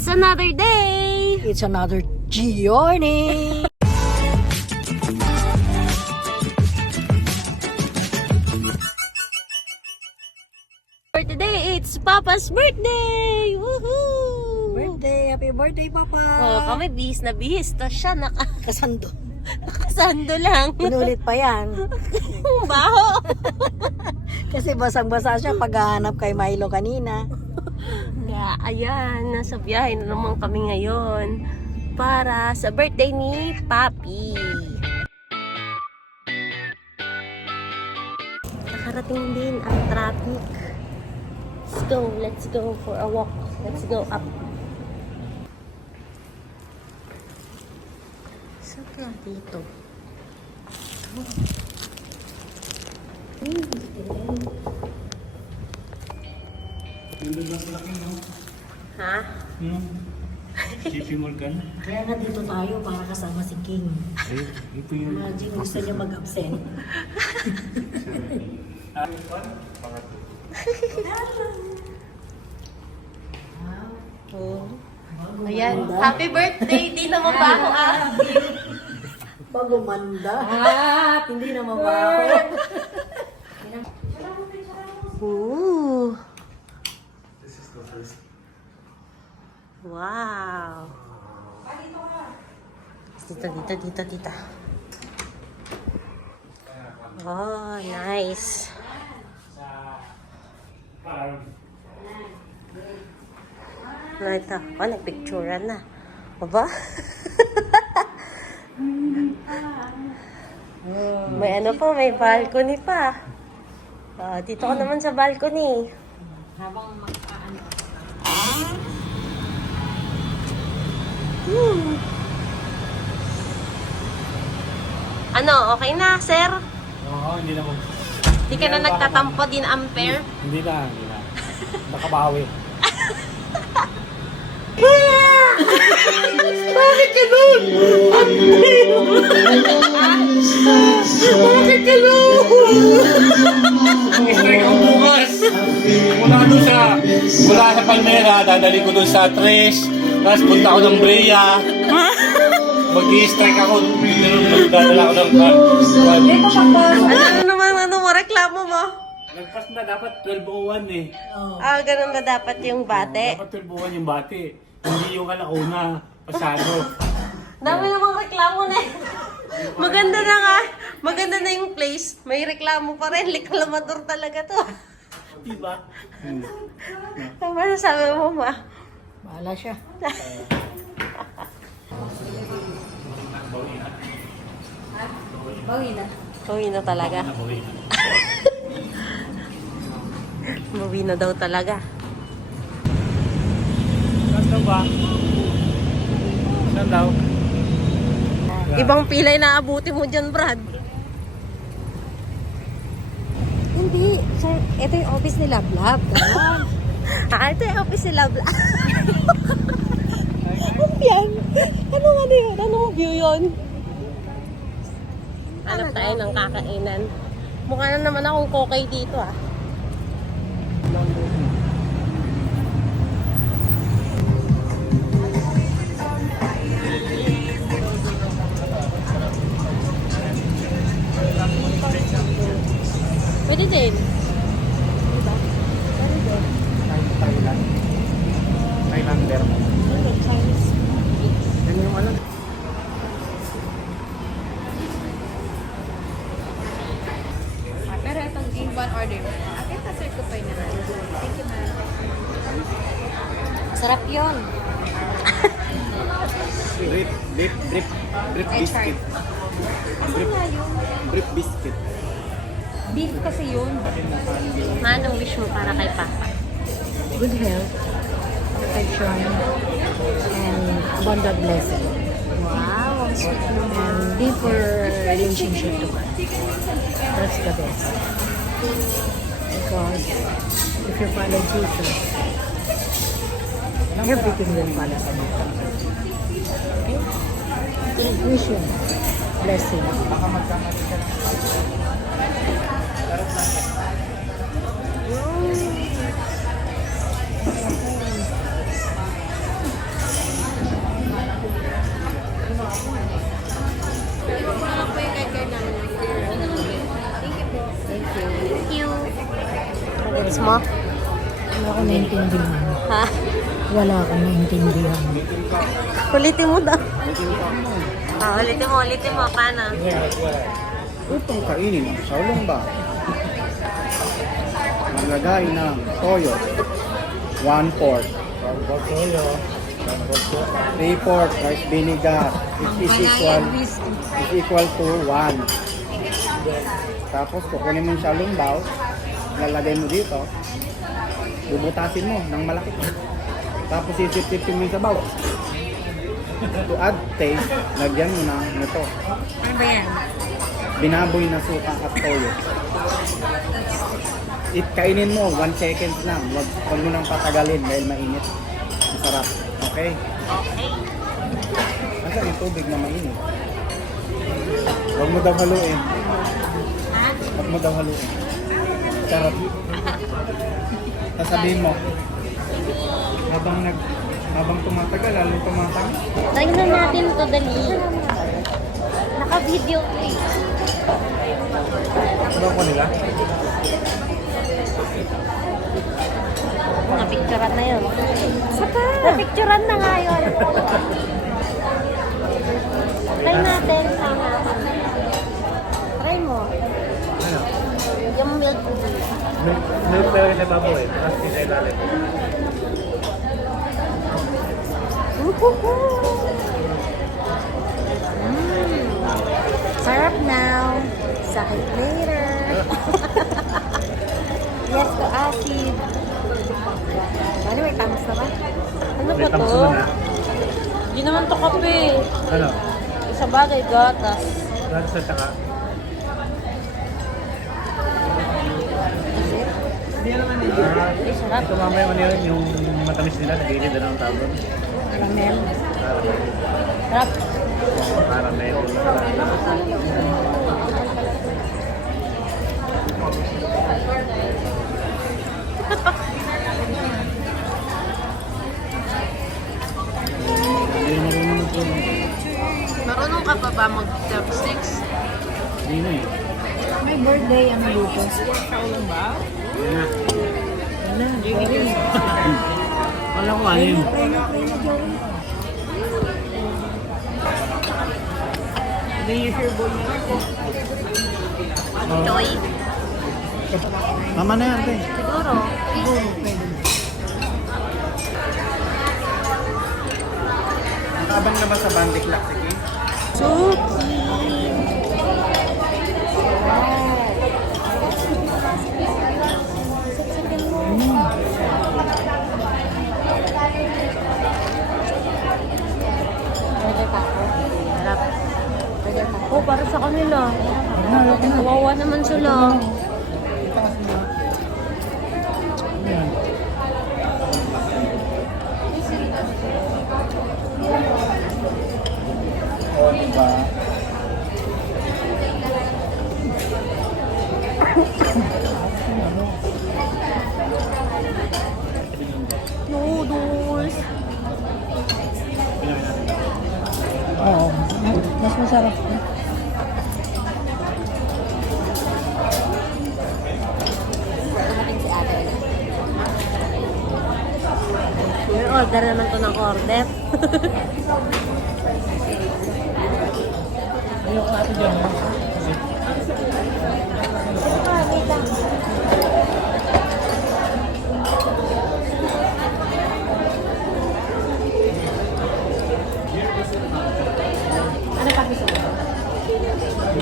It's another day! It's another journey. For today, it's Papa's birthday! Woohoo! birthday, happy birthday, Papa. Oh, kami bihis na bihis. Tapos siya naka, Kasando. nakasando lang. Pinulit pa yan. Baho! Kasi basang-basa siya paghahanap kay Milo kanina. Kaya ayan, nasa biyahe na naman kami ngayon para sa birthday ni Papi. Nakarating din ang traffic. Let's go, let's go for a walk. Let's go up. Saan kaya dito? Ha? JP Morgan. Kaya nga dito tayo para kasama si King. Eh, ito yung... Imagine gusto niya mag-absent. Oh. Ayan. Happy birthday! Di naman ba ako ah? Pagumanda. At hindi na mabaho. Ooh. Wow. Dito, dito, dito, dito. Oh, nice. Na ito. Oh, nagpicturean na. Aba? may ano pa, may balcony pa. Ah, dito ka naman sa balcony. Hmm. Ano, okay na, sir? Oo, hindi na mo. Di ka na nagtatampo din ampere? Hindi na, hindi na. Nakabawi. Bakit ganun? Bakit ganun? Strike ako bukas! Mula doon sa... Mula sa Palmera, dadali ko doon sa Tres. Tapos punta ako ng Brea. Mag-i-strike ako. Magdadala ako ng... Ano naman, ano mo, reklamo mo? Nagpas na dapat 12.01 eh. Ah, ganun na dapat yung bate. Dapat 12.01 yung bati. Hindi yung alauna. Pasado. Dami namang reklamo na eh. Maganda na nga. Maganda na yung place. May reklamo pa rin. Reklamador talaga to. Diba? Hmm. Ano na sabi mo, ma? Bahala siya. Uwi na talaga. Nabawi na. Uwi na daw talaga. Saan daw ba? Saan daw? Ibang pilay na abuti mo dyan, Brad. Hindi. Sir, ito yung office nila, Blab. Ganon. Ah, ito yung office nila. Bla- ano yan? Ano ano yun? Anong view yun? Hanap tayo ng kakainan. Mukha na naman akong kokay dito ah. Pwede din. Beef kasi yun. Anong wish mo para kay Papa? Good health, protection, and abundant blessing. Wow, ang sweet naman. And deeper relationship to God. That's the best. Because if you follow Jesus, everything will follow sa. Okay? Wish you blessing. Wala akong naintindihan. Ha? Wala akong naintindihan. Ulitin mo daw. Ah, ulitin mo, ulitin mo. Paano? Ito, kainin. Saulong ba? Maglagay ng toyo. 1 fourth. 3 fourth rice vinegar. It is equal, is equal to 1. Tapos kukunin mo yung saulong baw. Lalagay mo dito. Bubutasin mo ng malaki. Tapos isip-sipin mo yung sabaw. To add taste, lagyan mo na nito. Ano ba yan? binaboy na suka at toyo. It kainin mo, 1 seconds lang. Wag, wag mo nang patagalin dahil mainit. Masarap. Okay? Okay. Nasa yung tubig na mainit. Huwag mo daw haluin. Huwag mo daw haluin. Sarap. Sasabihin mo. Habang nag habang tumatagal, lalo tumatang. Tingnan natin to dali. Naka-video ko eh. Ano ko nila? Napicturan na yun. Saka! Napicturan na nga yun. Try natin. Sama. Try mo. Ano? Yung milk tea. Milk pero sa baboy. Tapos pinailalim. Sarap now. Sakit later. yes to acid. Ano, may tamos na ba? Ano ba to? Hindi naman to kape. Ano? Sa bagay, gatas. Lahat sa saka. Ay, sarap. Ito mamaya ano yun, yung matamis nila, nagigid na ng tabon. Caramel. Sarap. Caramel. Hindi Marunong ka pa ba mag-chopsticks? Hindi na eh. May birthday ang Lucas. Hindi na. Alam ko ano yun. Joy? Tama na yan, te. Siguro. Nakabang na ba sa Bandic Laxity? Suki! Birthday pa ako. Oh, para sa kanila. Kawawa naman sila. O, diba? Noodles. Oo. Ate. May order naman to ng order. Ayoko natin dyan. ha? Ano pa gusto mo? Ano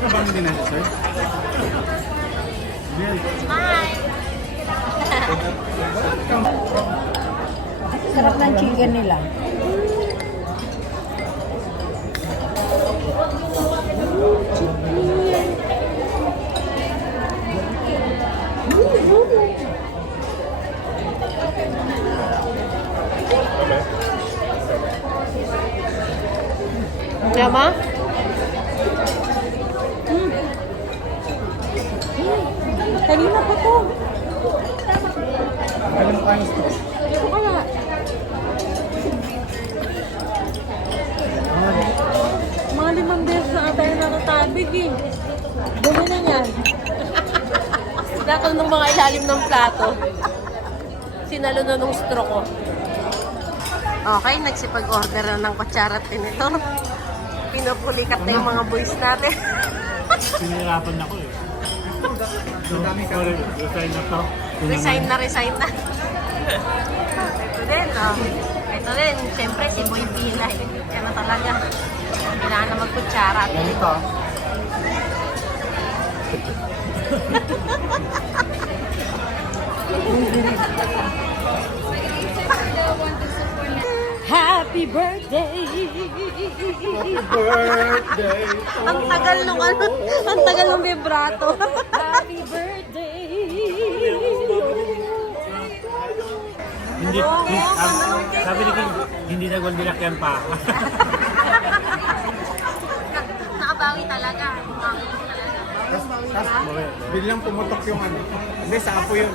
ka bang din natin, sir? Sarap ng chicken nila. Yama? Kanina pa to. Anong kinds to? Wala. Mga limang ng tabig eh. Dumi na niyan. Sinakal ng mga ilalim ng plato. Sinalo na nung straw ko. Okay, nagsipag-order na ng kutsara at tinitor. Pinupulikat na yung mga boys natin. Pinirapan ako eh. So, sorry, resign na to. resign na, resign na. Ito din, oh. Ito din, siyempre si Boy Pilay. Yan na talaga. Kailangan na magkutsara at Ganito. Happy birthday! Birthday to ang tagal nung ano, ang tagal nung vibrato. Happy birthday! Hindi, sabi, ni King, hindi na Goldilocks yan pa. Nakabawi talaga. Nakabawi talaga. Tapos, biglang pumutok yung ano. Hindi, sa apo yun.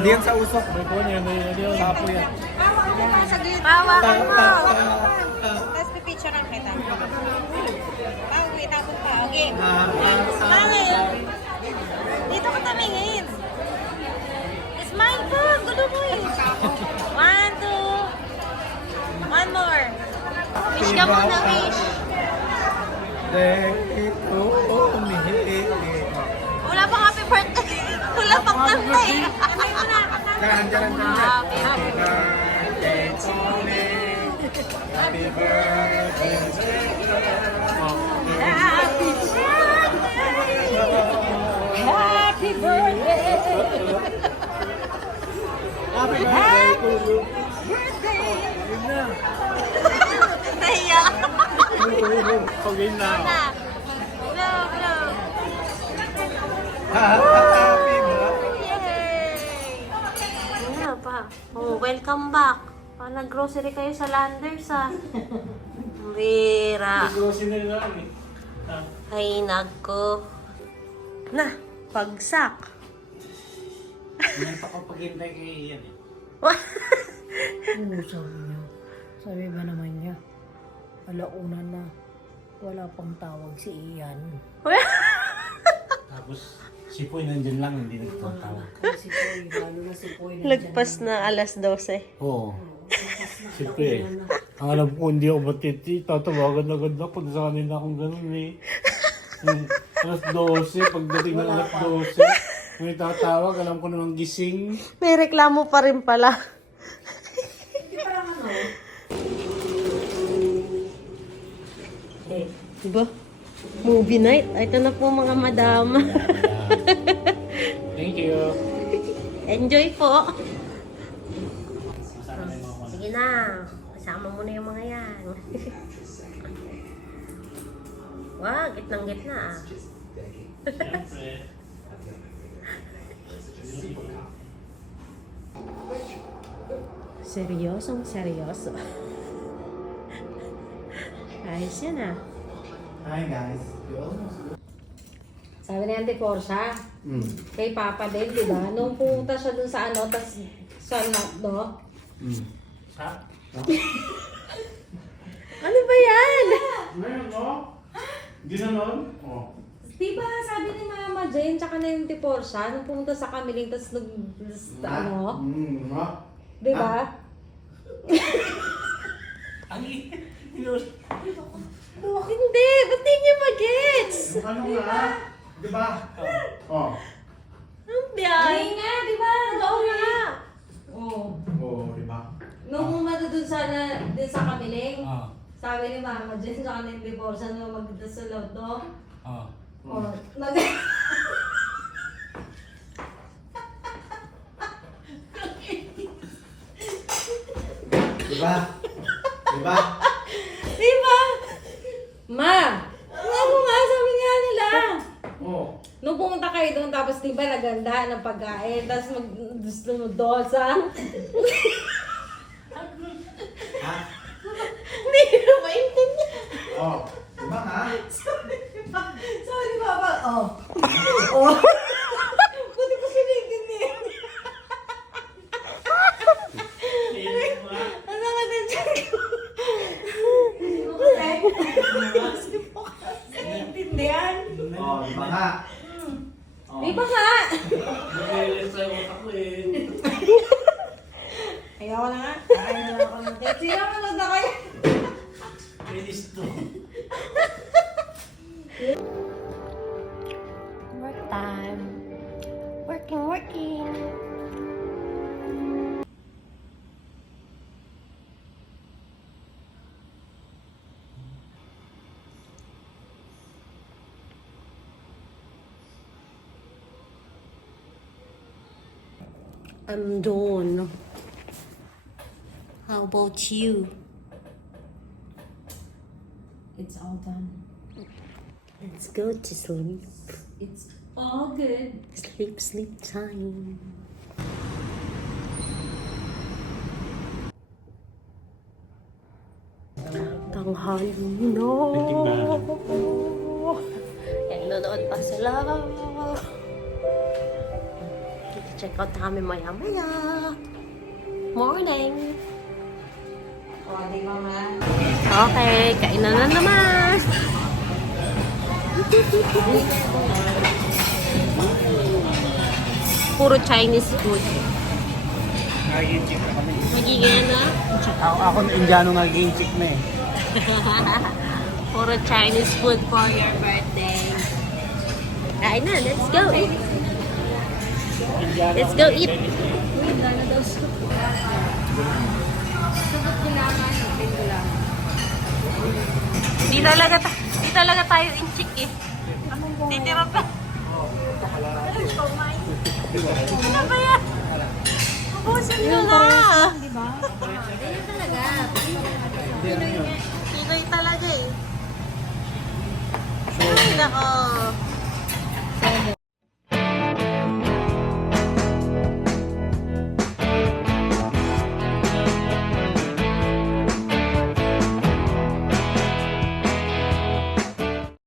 Hindi yan sa usok. May po niya, may yun. Sa apo yan. Hawakan mo! Tapos pipicturean kita. Ah, wait, tapos pa. Okay. Ah, ah, Smile! Dito ka tumingin. Smile po! Gulo mo eh. One, two. One more. Wish ka muna, wish. Birthday to me. Wala pang happy birthday. Wala pang kanta eh. Kamay mo na. Diyan, diyan. Happy Happy birthday Happy birthday to Happy Happy birthday! Happy birthday to you. Happy birthday. Yay! Ano? Oh, welcome back. Pa, nag-grocery kayo sa Landers ah. Vera. Grocery na lang eh. Ah. Ay, nako. Na, pagsak. Hindi pa ako paghintay kay Ian eh. Oo, sabi niya. Sabi ba naman niya, alauna na, wala pang tawag si Ian. Tapos, si Poy nandyan lang, hindi nagtatawag. Kasi si Poy, lalo na si Poy. Lagpas na alas 12. Oo. Siyempre eh. Ang alam ko, hindi ako matiti. Tatawagan agad ako. Sa kanila akong ganun eh. Hmm, alas 12, pagdating ng alas 12, may tatawag, alam ko namang gising. May reklamo pa rin pala. Eh, diba? Movie night. Ay, Ito na po mga madama. Thank you. Enjoy po. Sige na. Kasama mo na yung mga yan. Wag, gitnang gitna ah. Seryosong seryoso. Ayos yan ah. Hi guys. Sabi ni Auntie Portia, Mm. kay Papa din, di ba? Nung pumunta siya dun sa ano, tas sa no? Mm. Ha? Ano ba yan? Ngayon, no? Ginanon? Oo. Di ba sabi ni Mama Jane, tsaka na yung Auntie Portia, nung pumunta sa Kamiling, tas nag, ano? Mm. no? Di ba? Ang i- Oh, hindi. Ba't di niyo mag-gets? Ano nga? Di ba? Oh. Ang biyay. nga, di ba? Oo nga. Oo. Nung umano dun sa, na, dun sa Kamiling, Ah. sabi ni Mama tsaka na yung Auntie Portia, nung magdasalot, no? Ah. Oh, nag... Di ba? Di ba? Di ba? Ma! Ano nga, sabi nga nila. Oh. Nung pumunta kayo doon, tapos di ba naganda ng pagkain, tapos mag dosa. Ha? Hindi ko maintindihan. Oh. Di ba nga? Sabi ni Papa, oh. Oh. Buti ko sinigdin Ano nga din siya ko? Baka. Di ba nga? Nag-realize sa'yo utak ko eh. Ayaw na nga. Kakain na lang ako ng cake. Sino manood I'm done. How about you? It's all done. Let's go to sleep. It's all good. Sleep, sleep time. Tanghali na. Yan, nanonood pa sila. Check out na kami maya maya. Morning. Ba nga? Okay, kainan na naman. Puro Chinese food. Naging chick na kami. Magiging na. Ako, ako na Indiano naging chick na eh. Puro Chinese food for your birthday. Kain na, let's go eat. Let's go eat. Di talaga, ta- di talaga tayo inchik eh. Titira pa. Ano ba yan? Ubusin nyo na. Di ba? Ganyan talaga. Pinoy talaga eh. Ay, nako.